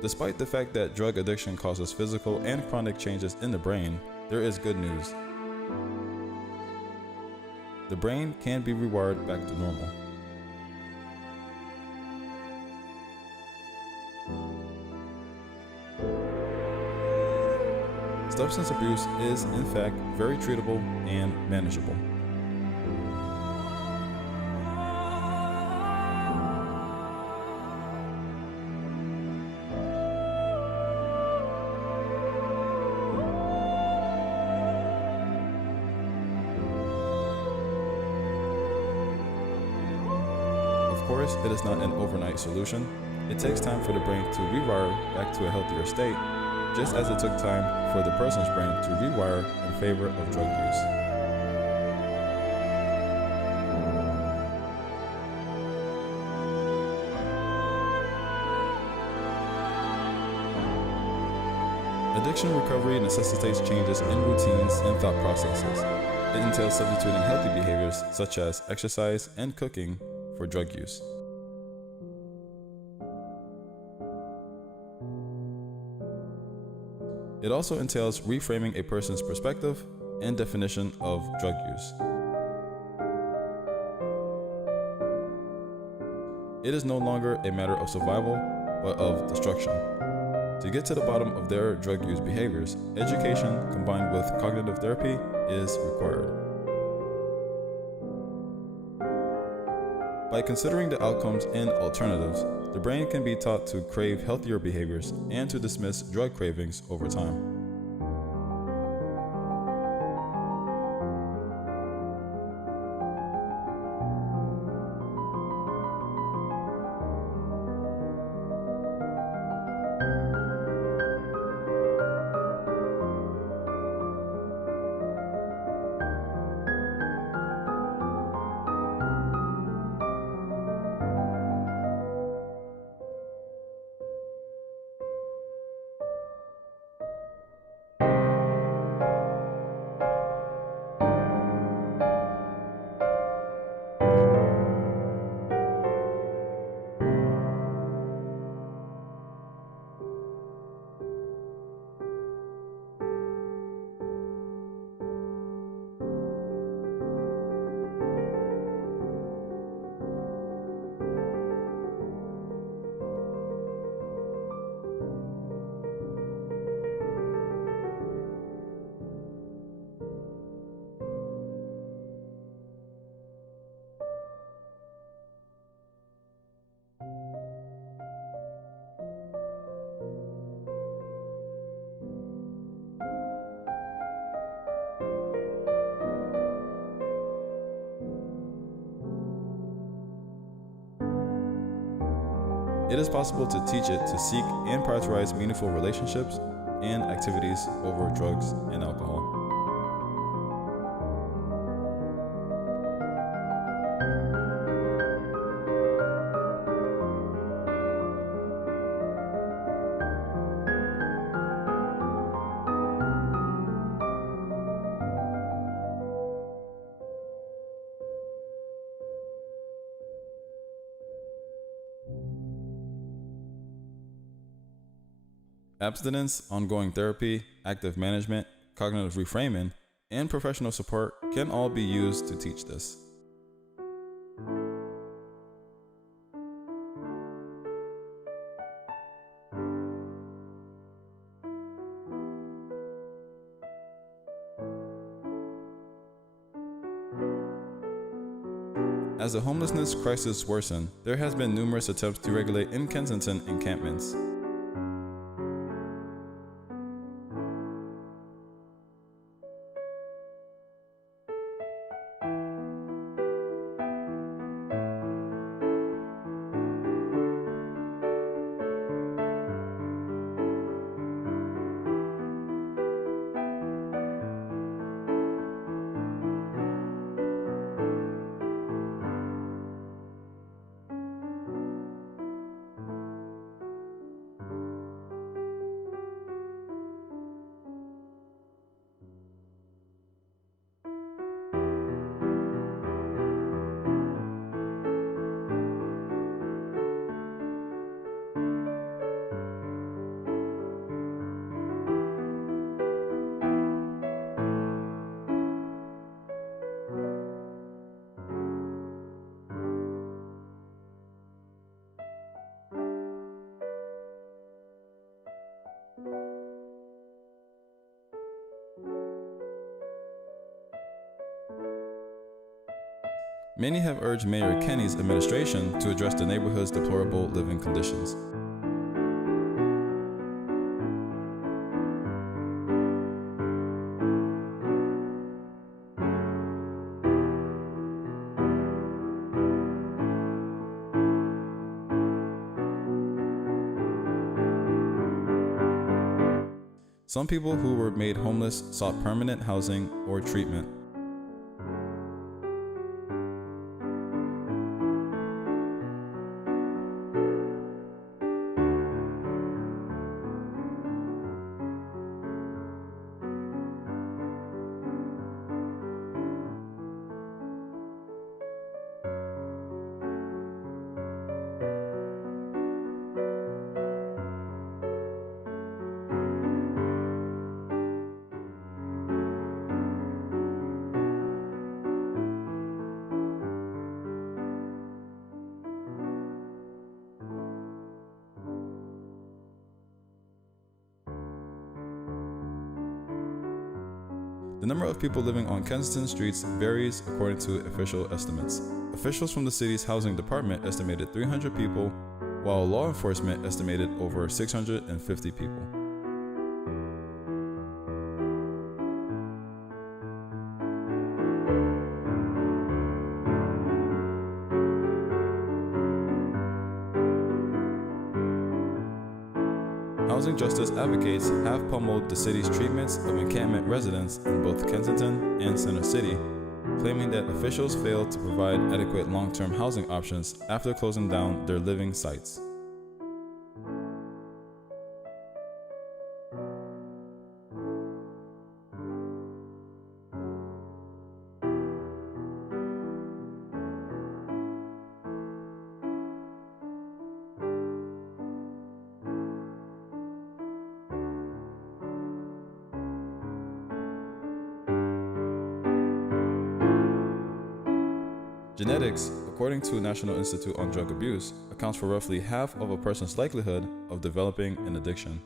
Despite the fact that drug addiction causes physical and chronic changes in the brain, there is good news. The brain can be rewired back to normal. Substance abuse is, in fact, very treatable and manageable. Of course, it is not an overnight solution. It takes time for the brain to rewire back to a healthier state, just as it took time for the person's brain to rewire in favor of drug use. Addiction recovery necessitates changes in routines and thought processes. It entails substituting healthy behaviors such as exercise and cooking for drug use. It also entails reframing a person's perspective and definition of drug use. It is no longer a matter of survival, but of destruction. To get to the bottom of their drug use behaviors, education combined with cognitive therapy is required. By considering the outcomes and alternatives, the brain can be taught to crave healthier behaviors and to dismiss drug cravings over time. It is possible to teach it to seek and prioritize meaningful relationships and activities over drugs and alcohol. Abstinence, ongoing therapy, active management, cognitive reframing, and professional support can all be used to teach this. As the homelessness crisis worsened, there has been numerous attempts to regulate in Kensington encampments. Many have urged Mayor Kenney's administration to address the neighborhood's deplorable living conditions. Some people who were made homeless sought permanent housing or treatment. The number of people living on Kensington streets varies according to official estimates. Officials from the city's housing department estimated 300 people, while law enforcement estimated over 650 people. Housing justice advocates have pummeled the city's treatments of encampment residents in both Kensington and Center City, claiming that officials failed to provide adequate long-term housing options after closing down their living sites. Genetics, according to National Institute on Drug Abuse, accounts for roughly half of a person's likelihood of developing an addiction.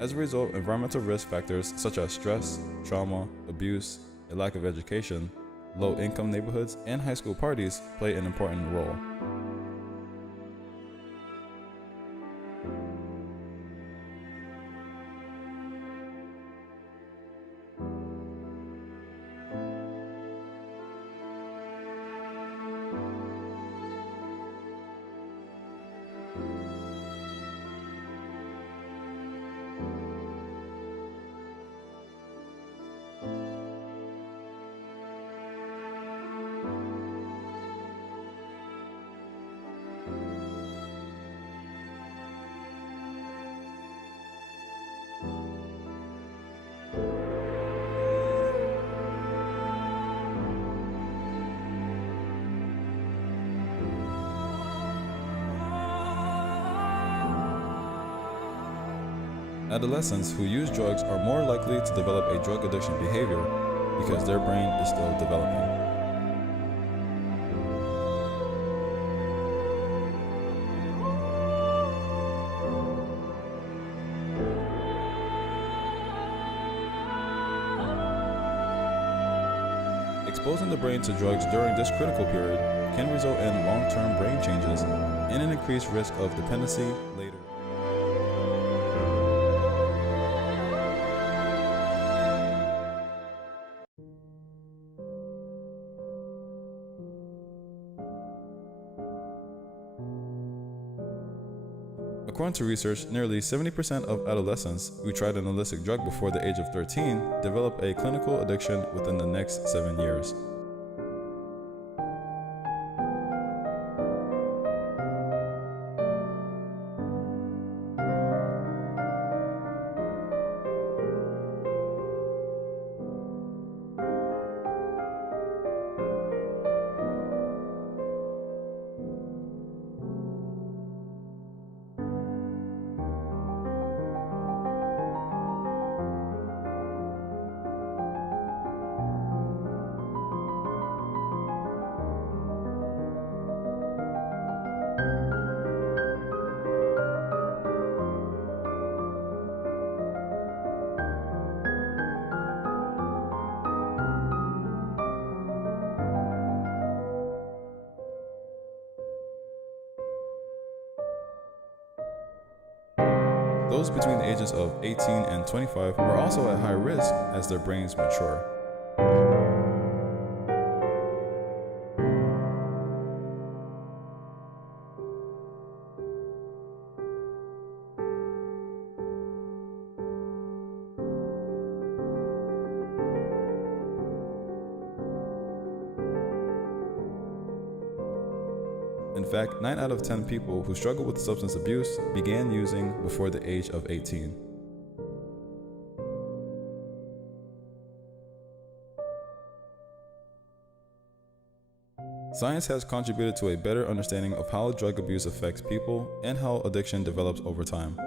As a result, environmental risk factors such as stress, trauma, abuse, a lack of education, low-income neighborhoods, and high school parties play an important role. Adolescents who use drugs are more likely to develop a drug addiction behavior because their brain is still developing. Exposing the brain to drugs during this critical period can result in long-term brain changes and an increased risk of dependency later. According to research, nearly 70% of adolescents who tried an illicit drug before the age of 13 develop a clinical addiction within the next 7 years. Those between the ages of 18 and 25 are also at high risk as their brains mature. In fact, 9 out of 10 people who struggle with substance abuse began using before the age of 18. Science has contributed to a better understanding of how drug abuse affects people and how addiction develops over time.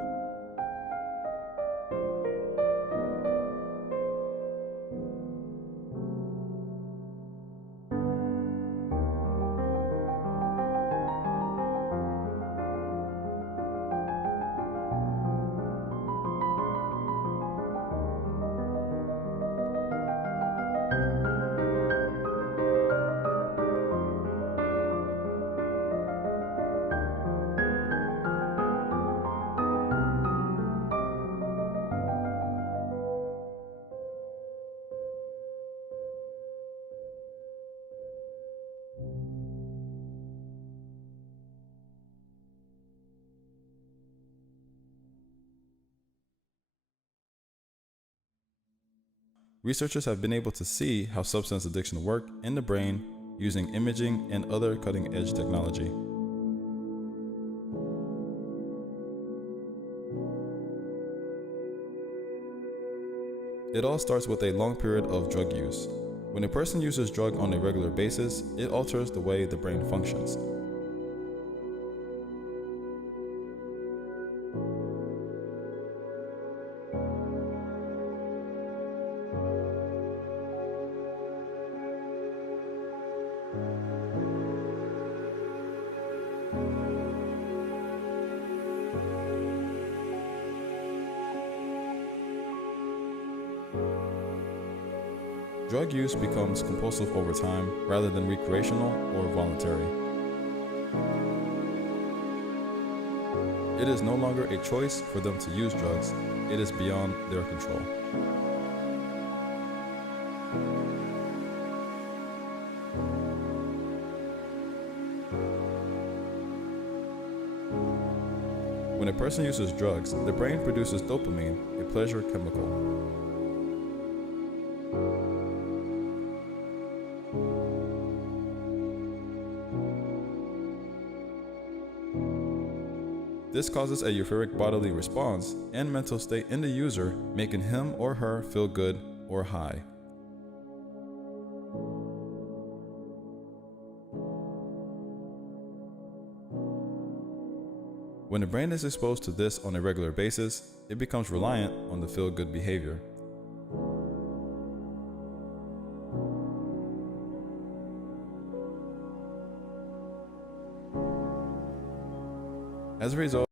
Researchers have been able to see how substance addiction works in the brain using imaging and other cutting-edge technology. It all starts with a long period of drug use. When a person uses drugs on a regular basis, it alters the way the brain functions. Drug use becomes compulsive over time rather than recreational or voluntary. It is no longer a choice for them to use drugs, it is beyond their control. When a person uses drugs, the brain produces dopamine, a pleasure chemical. This causes a euphoric bodily response and mental state in the user, making him or her feel good or high. When the brain is exposed to this on a regular basis, it becomes reliant on the feel-good behavior. As a result,